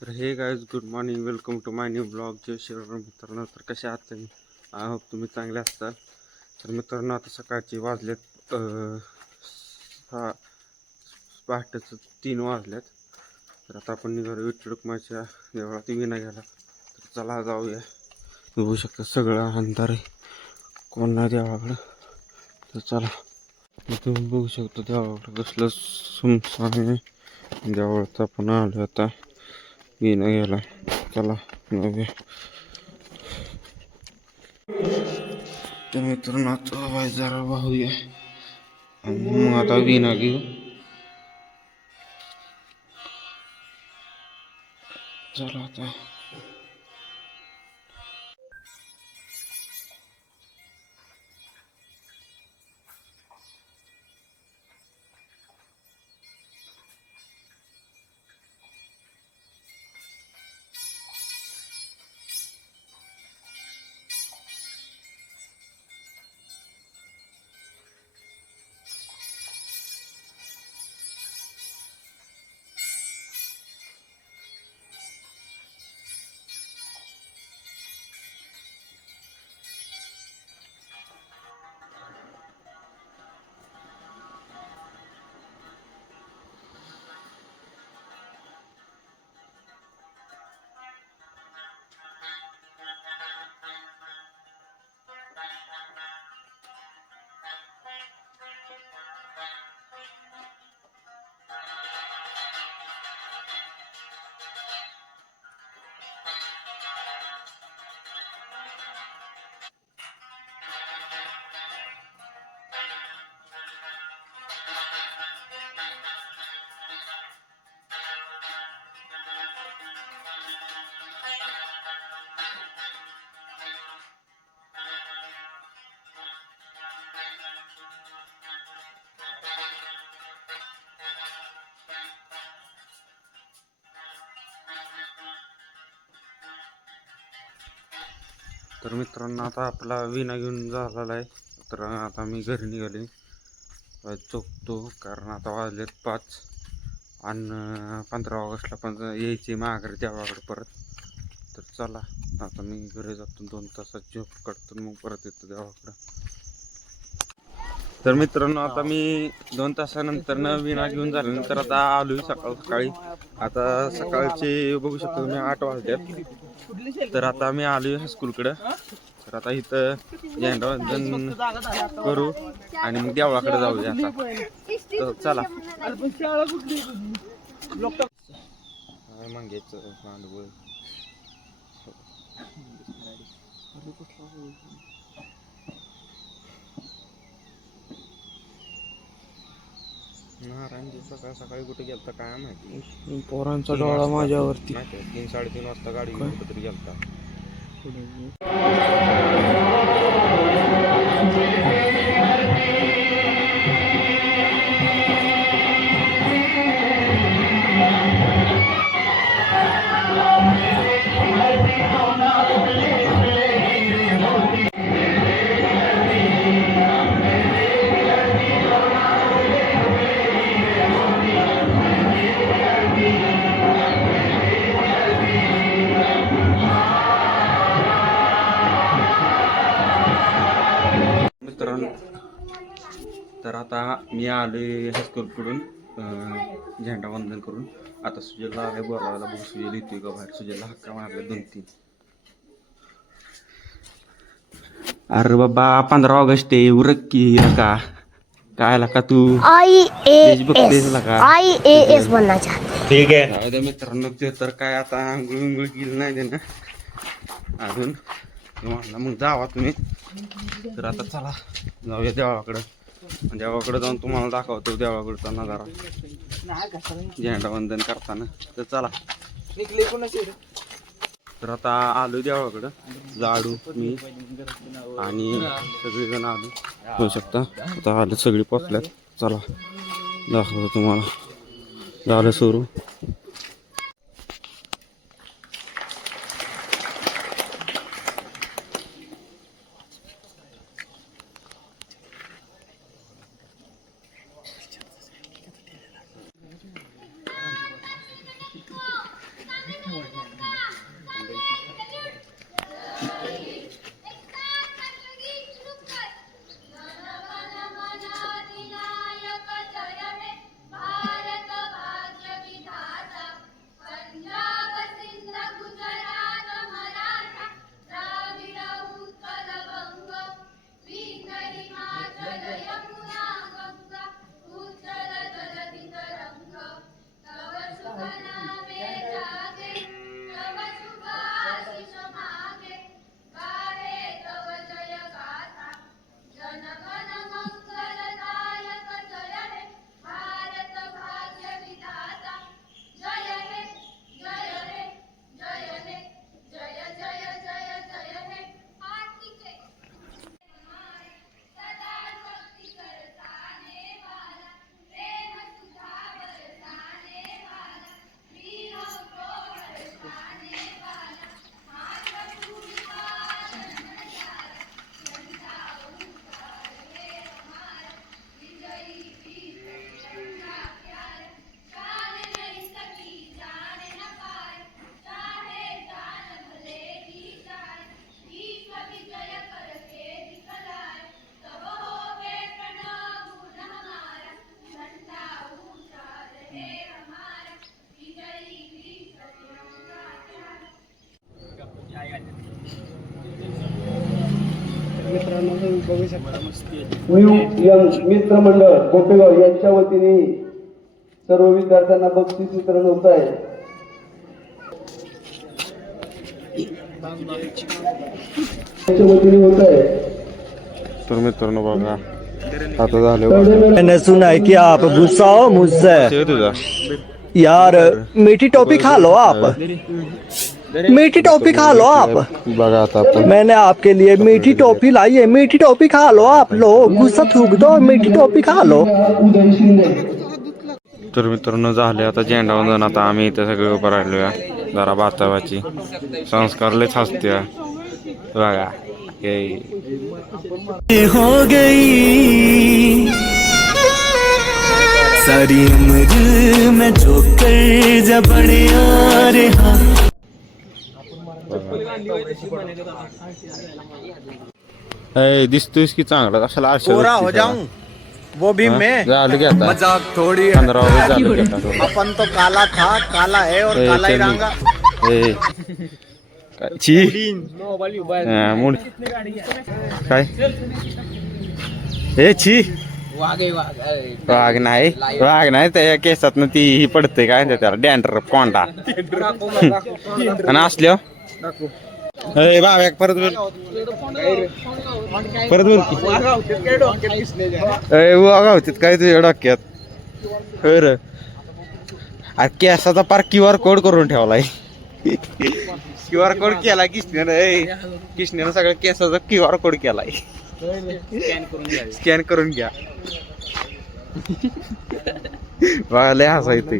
तर हे guys good morning welcome to my new blog जय शिवराम मित्रांनो तर कसे आहात तुम्ही? आय होप तुम्ही चांगले असताल तर मित्रांनो आता सकाळचे वाजलेत सहा पहाटेचं तीन वाजल्यात तर आता आपण निघालो विठ्ठलकमाच्या देवळात विना गेला तर चला जाऊया. बघू शकता सगळं अंधार आहे कोण नाही देवाकडं. तर चला. मग तुम्ही बघू शकता देवाकडं कसलं सुमसान आहे. देवाळात आपण आलो आता. विना गेला चला जाऊया तर मित्रांनो आता बाय जरा वाहूया आणि मग आता विना घेऊ चला आता तर मित्रांनो आता आपला विना घेऊन झालेला आहे. तर आता मी घरी निघाले चोपतो कारण आता वाजलेत पाच. आणि पंधरा ऑगस्टला पण यायचे माघारी देवाकडे परत. तर चला आता मी घरी जातो. दोन तासात झोप काढतो मग परत येतो देवाकडं. तर मित्रांनो आता मी दोन तासानंतर न विना घेऊन झाल्यानंतर आता आलोय सकाळ सकाळी आता सकाळचे बघू शकतो तुम्ही आठ वाजल्यात तर आता आम्ही आहे हायस्कूलकडं तर आता इथं झेंडावंदन करू आणि मग देवळाकडे जाऊया आता. तर चला. काय मागायचं नारायणजी सकाळ सकाळी कुठे गेलता काय माहिती? पोरांचा डोळा माझ्यावरती. तीन साडेतीन वाजता गाडी घेऊन कुठेतरी गेलता? मी आलोय हायस्कूलकडून झेंडा वंदन करून. आता सुजलला आलाय बोलावायला बघ सुजल येतोय का बाहेर. सुजलला हक्का मारला दोन तीन. अरे बाबा पंधरा ऑगस्ट आहे उरक की का काय का तू? आई ए एस का? आई ए एस बनना चाहते. ठीक आहे. जाऊ मित्रांनो ते तर काय आता आंघोळ विंघोळ केली नाही ना अजून. ते म्हणलं मग जावा तुम्ही. तर आता चला जाऊया देवाकडं. म्हणजे देवाकडं जाऊन तुम्हाला दाखवतो देवाकडचा नजारा झेंडा वंदन करताना. तर चला. तर आता आलो देवाकडं. लाडू मी आणि सगळेजण आलो. होऊ शकता. आता आले सगळी पोचल्यात चला. दाखवतो तुम्हाला. झालं सुरू. न्यू यंग मित्र मंडळ गोपेगाव यांच्या वतीने सर्व विद्यार्थ्यांना बक्षीस वितरण होत आहे. तर मित्रांनो बघा आता झालं मैंने सुना है कि आप गुस्सा हो मुझसे. तुझा यार मीठी टॉफी खा लो आप मीठी टॉफी खा लो आप। बघा आता आपण. मैंने आपके लिए मीठी टॉफी लाई है। मीठी टॉफी खा लो आप लो गुस्सा थूक दो मीठी टॉफी खा लो। तर मित्रांनो झाले आता झेंडा वंदन. आता आम्ही इथे सगळे उभं राहिलो जरा बातावाची संस्कार लयच हसते बघा. हे. हो गई। सारी उम्र में जो कर जबड़े आ रहा। ए, दिसतोयस की चांगला? कशाला हो? जाऊं वो भी हा? मैं झालं की आता? मजाक थोड़ी है. पंधरा वर्ष झालं की आता. अपन तो काला था काला है और ए, काला ही चल. ए, काय? छी हा, मुड. काय? ए छी वाघ नाही. वाघ नाही त्या केसात ती ही पडते काय म्हणतात त्याला? डॅन्डर कोंडा. आणि असल्यावर ए एक परत बोल. परत बोल की. ए वाघ होतीत काय तुझ्या डोक्यात. होय अरे केसाचा पार क्यू आर कोड करून ठेवलाय. क्यू आर कोड केला किशनेनं ए. किशनेनं सगळ्या केसाचा क्यू आर कोड केलाय. स्कॅन करून घ्या. बघा लय हसायचं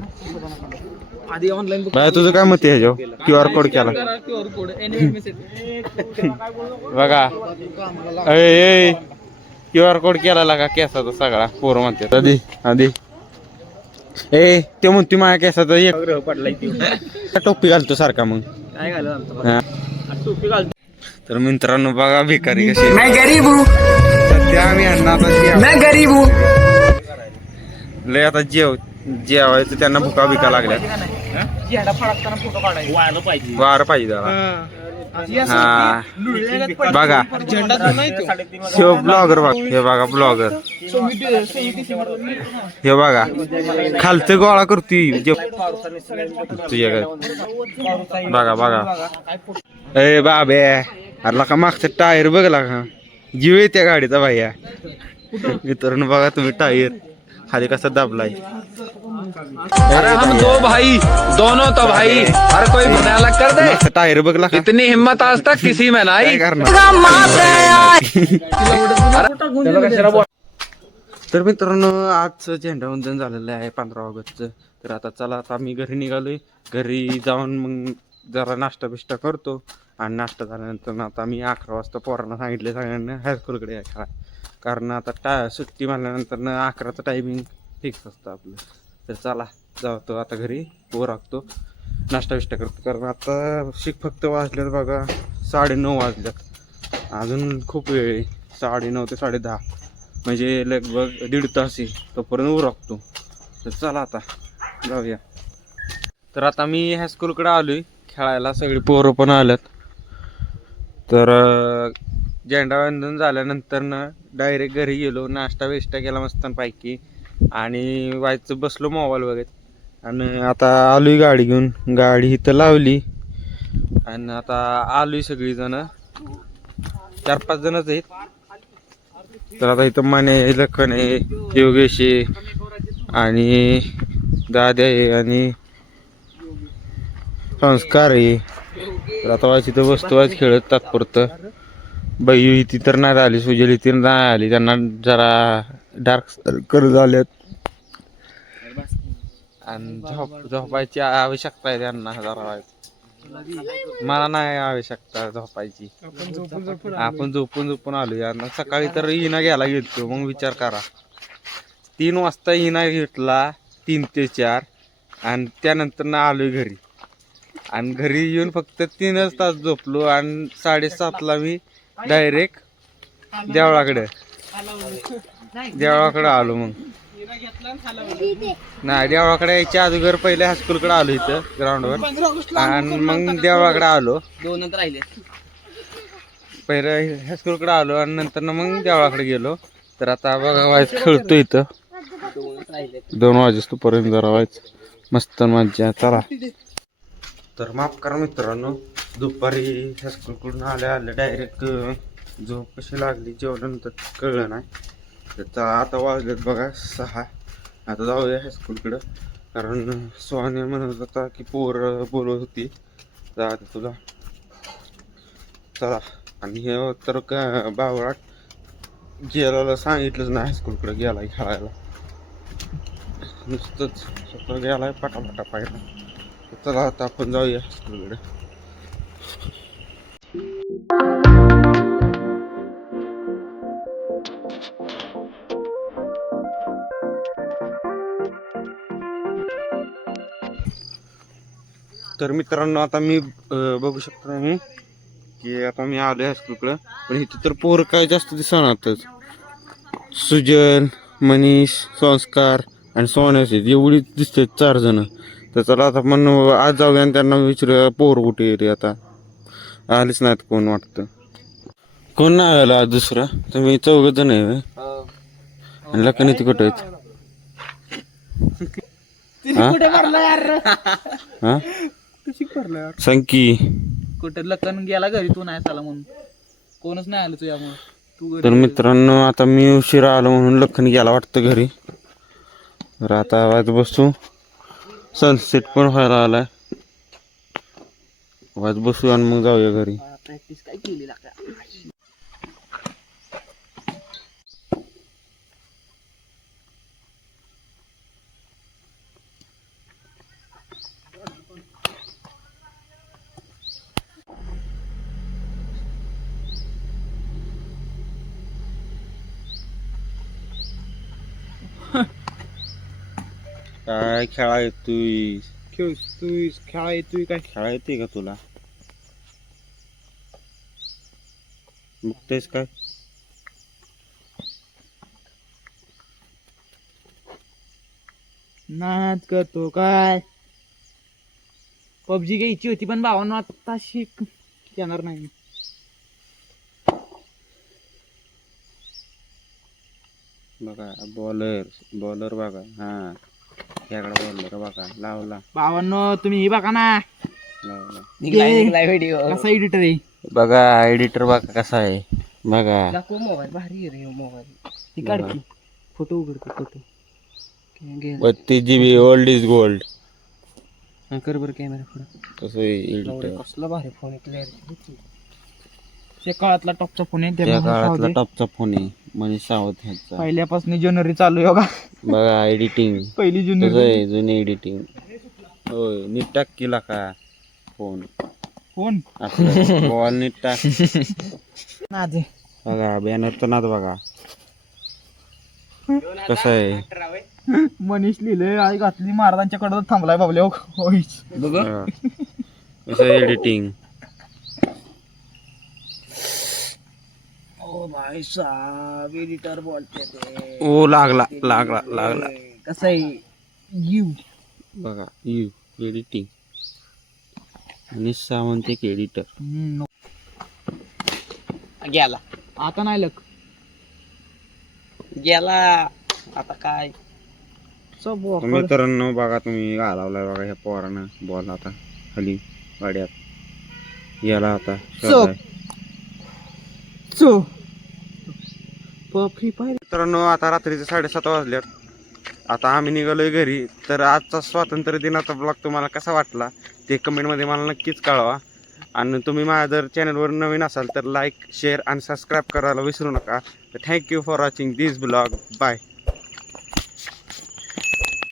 आधी ऑनलाईन तुझं काय मत आहे ह्याच्यावर? क्यू आर कोड केला. क्यूआर कोड बघा. ए क्यू आर कोड केला लागा केसाचा सगळा पोरं म्हणते आधी आधी. ए ते म्हणते माझ्या केसाचा एक. पडलाय टोपी घालतो सारखा मग? काय घालत हा. टोपी घालतो. तर मित्रांनो बघा भिकारी कशी मैं गरीब हूँ। सध्या आम्ही आता मैं गरीब हूँ। लय आता जेव जेवायचं त्यांना भुका बिका लागल्या. झेंडा फडकताना फ़ोटो काढायचा. पाहिजे. वार पाहिजे हा. बघा. झेंडा तो नाही तो शिव ब्लॉगर बघ. हे बघा ब्लॉगर. हे बघा. खालचं गोळा करतोय. जे तुझ्याकडे. बघा बघा. ए बाबे. अरे का मागचं टायर बघला का? जीव गाडीचा भैया. मित्रांनो बघा तुम्ही टायर. खाली कसा दाबलाय. अरे हम दो भाई दोनों तो भाई हर कोई बनाला कर दे। टायर बघला इतनी हिम्मत आज तक किसी में नहीं। तर मित्रांनो आजचं झेंडावंदन झालेलं आहे पंधरा ऑगस्टचं. तर आता चला आता आम्ही घरी निघालोय. घरी जाऊन मग जरा नाश्ता बिष्टा करतो. आणि नाश्ता झाल्यानंतर ना आता मी अकरा वाजता पोरांना सांगितले सगळ्यांना हायस्कूलकडे खेळा कारण आता टा सुट्टी मारल्यानंतर ना अकराचं टायमिंग फिक्स असतं आपलं. तर चला जातो आता घरी वर राखतो नाश्ता बिष्टा करतो. कारण आता शिक फक्त वाजल्यात बघा साडेनऊ वाजल्यात. अजून खूप वेळ आहे. साडेनऊ ते साडे दहा म्हणजे लगभग दीड तास आहे. तोपर्यंत राखतो तर चला आता जाऊया. तर आता मी हायस्कूलकडे आलो आहे खेळायला सगळी पोरं पण आल्यात. तर झेंडावंदन झाल्यानंतर ना डायरेक्ट घरी गेलो नाश्ता वेष्टा केला मस्तपैकी आणि व्हायचं बसलो मोबाईल बघत. आणि आता आलोय गाडी घेऊन. गाडी इथं लावली. आणि आता आलोय सगळीजणं. चार पाच जणच आहेत. तर आता इथं माने लखन आहे योगेश आहे आणि दाद्या आहे आणि संस्कार आहे. तर आता वाच इथं वस्तू आज खेळत तात्पुरतं. बाई ती तर नाही आली सुजली ती नाही आली. त्यांना जरा डार्क कर झाल्यात आणि झोप झोपायची आवश्यकता आहे त्यांना जरा मला नाही आवश्यकता झोपायची. आपण झोपून झोपून आलो यांना सकाळी तर हिना घ्यायला घेतो मग विचार करा. तीन वाजता हिना घेतला तीन ते चार आणि त्यानंतर ना आलो घरी. आणि घरी येऊन फक्त तीनच तास झोपलो आणि साडेसातला मी डायरेक्ट देवळाकडे. देवळाकडे आलो मग. नाही देवळाकडे यायच्या अगोदर पहिले हायस्कूलकडे आलो इथं ग्राउंडवर आणि मग देवळाकडे आलो. दोनच राहिले. पहिलं हायस्कूलकडे आलो आणि नंतर ना मग देवळाकडे गेलो. तर आता बघा वायच खेळतो इथं. दोन वाजेपर्यंत जरा वायच मस्त मज्जा. चला. तर माफ करा मित्रांनो. दुपारी हायस्कूलकडून आल्या आल्या डायरेक्ट झोप कशी लागली जेवल्यानंतर कळलं नाही. तर चा- आता वाजलेत बघा सहा. आता जाऊया हायस्कूलकडं कारण सोहाने म्हणत होता की पोर बोलत होती. जा आता तुला चला. आणि हे तर का बावळाट गेला सांगितलंच नाही हायस्कूलकडे गेलाय खेळायला. नुसतंच स्वतः गेलाय पटापटा पाहिला. चला आता आपण जाऊया हायस्कूलकडे तर मित्रांनो आता मी बघू शकतो मी की आता मी आलो हायस्कूलकडे पण इथे तर पोर काय जास्त दिसणारच सुजन मनीष संस्कार आणि सोन्याचे एवढी दिसते चार जण. तर चला आता मन आज जाऊया आणि त्यांना विचारूया पोर कुठे रे आता? आलीच नाहीत कोण वाटतं. कोण नाही आलं आज दुसरं? तुम्ही चौघ जण आहे व्हय? आणि लखन इथे कुठे आहेत? हा? हा? सांग की कुठे लग्न गेला घरी तू नाही आला म्हणून. कोणच नाही आलं तुझ्यामुळे. तू तर मित्रांनो आता मी उशिरा आलो म्हणून लखन गेला वाटतं घरी. तर आता आवाज बसू सनसेट पण व्हायला आलाय. वाज बसू आणि मग जाऊया घरी. प्रॅक्टिस काय केली लागा काय खेळा येतोय खेळ तू खेळा येतोय काय? खेळा येते का तुला? बघतेस काय? नाच करतो काय? पबजी घ्यायची होती पण भावानं आता शिक येणार नाही. बघा बॉलर बॉलर बघा. हा. याकडे बॉलर बघा लावला भावांनो तुम्ही हे बघा ना. लावला व्हिडिओ कसा एडिटर आहे? बघा एडिटर बघा कसा आहे. बघा. मोबाईल भारी रे मोबाईल ती काढ की. फ़ोटो उघडतो फ़ोटो. बत्तीस G B old is gold कर बरं कॅमेरा पुढं. कसं एडिटर कसला भारी फ़ोन त्या काळातला टॉपचा फोन आहे त्या त्यामुळे काळातला सावधी. टॉपचा फोन आहे मनीष सावंत ह्यांचा. पहिल्यापासून जानेवारी चालू आहे बघा. बघा एडिटिंग पहिली कसं जानेवारी आहे जुनी एडिटिंग होय नीट टाक केला का फोन फोन बॉल नीट टाक नादे बघा बॅनर तर नाच बघा. कसं आहे? मनीष लिहिलंय आई घातली महाराजांच्या कडे थांबलाय बाबले. होईच. हा. कसं एडिटिंग ओ भाई साहब एडिटर बोलते ते. ओ लागला लागला लागला. कसं आहे? यू बघा यू एडिटिंग आणि सावंत एक एडिटर गेला. आता नाही लक गेला. आता काय? मित्रांनो बघा तुम्ही घालावलाय बघा ह्या पोरानं. बॉल आता. खाली गाड्यात. याला आता. चो. फ्री फायर मित्रांनो आता रात्रीचे साडेसात वाजल्यात. आता आम्ही निघालोय घरी. तर आजचा स्वातंत्र्य दिनाचा ब्लॉग तुम्हाला कसा वाटला ते कमेंटमध्ये मला नक्कीच कळवा. आणि तुम्ही माझ्या जर चॅनलवर नवीन असाल तर लाईक शेअर आणि सबस्क्राईब करायला विसरू नका. तर thank you for watching this blog bye